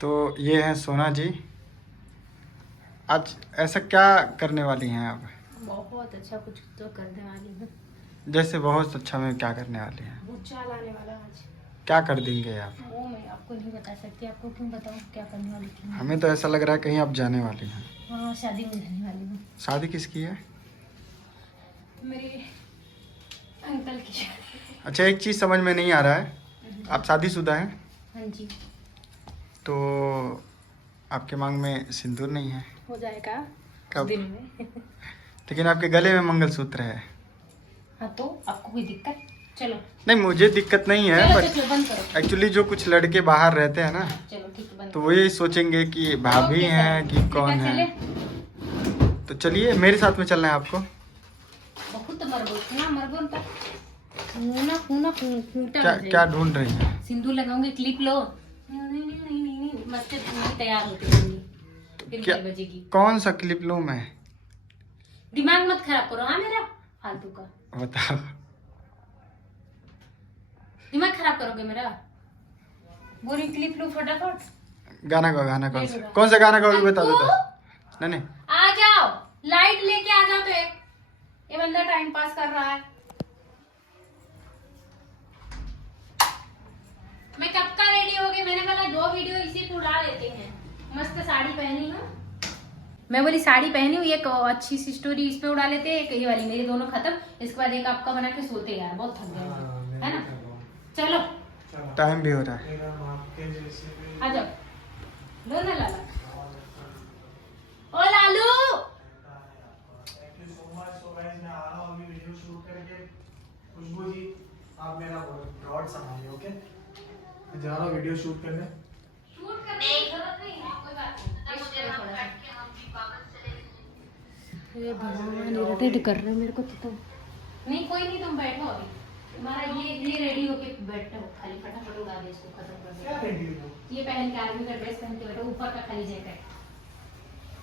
तो ये है सोना जी। आज ऐसा क्या करने वाली हैं आप? बहुत अच्छा कुछ तो करने वाली हूँ। जैसे बहुत अच्छा में क्या करने वाली हैं? भूचा लाने वाला आज। क्या कर देंगे आप? वो मैं आपको नहीं बता सकती, आपको क्यों बताऊँ क्या करने वाली थी। हमें तो ऐसा लग रहा है कहीं आप जाने वाली हैं। हाँ, शादी में जाने वाली हूँ। शादी किसकी है? मेरे अंकल की। अच्छा, एक चीज़ समझ में नहीं आ रहा है, आप शादीशुदा हैं? हाँ जी। तो आपके मांग में सिंदूर नहीं है? हो जाएगा कब? दिन में। लेकिन आपके गले में मंगलसूत्र है। हाँ, तो आपको कोई दिक्कत? चलो नहीं, मुझे दिक्कत नहीं है, चलो पर चलो बंद करो। एक्चुअली जो कुछ लड़के बाहर रहते हैं ना, चलो ठीक है, बंद तो करो। वो यही सोचेंगे कि भाभी ओके, हैं चलो। कि ठीक कौन चले। है। तो चलिए, मेरे साथ में चलना है आपको। बहुत मरबूत ना मरबूत तक खूना खूना खूंटा क्या बजेगा। क्या ढूंढ रही हैं? सिंदूर लगाऊंगी, क्लिप लो। नहीं, मस्त तैयार होती होंगी, फिर क्या? क्या बजेगी। कौन सा क्लिप लूं मैं? दिमाग मत खराब करो हाँ मेरा फालतू का। बताओ। दिमाग खराब करोगे मेरा। बोरी क्लिप लो फटाफट। गाना गाओ, गाना कौन लेट सा? हो रहा है। कौन सा गाना गाओगे? बता दो अंकु, तो। नहीं नहीं, आ जाओ, लाइट लेके आ जाओ। तो एक ये बंदा टाइम पास कर रहा है। मैं कब का रेडी हो गई, मैंने बोला 2 वीडियो इसी पे उड़ा लेते हैं। मस्त साड़ी पहनी हूँ मैं, बोली साड़ी पहनी हूँ, एक अच्छी सी स्टोरी इस पे उड़ा लेते हैं, एक ये वाली मेरी दोनों खत्म। इसके बाद एक आपका बना के सोते यार, बहुत थक गए हैं, है ना। चलो टाइम भी हो रहा है। आ जाओ, लो ना लाला। ओ लालू, खुशबू जी, आप मेरा ब्रॉड संभालिए, ओके? मैं जा रहा हूँ वीडियो शूट करने। शूट करने की जरूरत नहीं है, कोई बात नहीं। ये भगवान इरिटेट कर रहे हैं मेरे को तो। नहीं कोई नहीं, तुम बैठो अभी। तुम्हारा ये रेडी होके बैठो, खाली फटाफट उड़ा दे इसको, खत्म कर क्या दे। रेडी हो? ये पहन के आर्मी का ड्रेस पहन के बैठो, ऊपर का खाली जैकेट,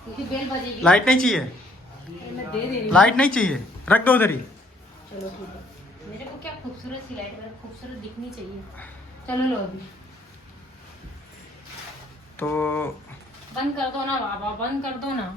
क्योंकि बेल बजेगी। लाइट नहीं चाहिए? ये मैं दे रही हूँ। लाइट नहीं चाहिए, रख दो उधर ही। चलो ठीक है, मेरे को क्या खूबसूरत सी लाइट, मेरे को खूबसूरत दिखनी चाहिए। चलो लो अभी तो बंद कर दो ना बाबा, बंद कर दो ना।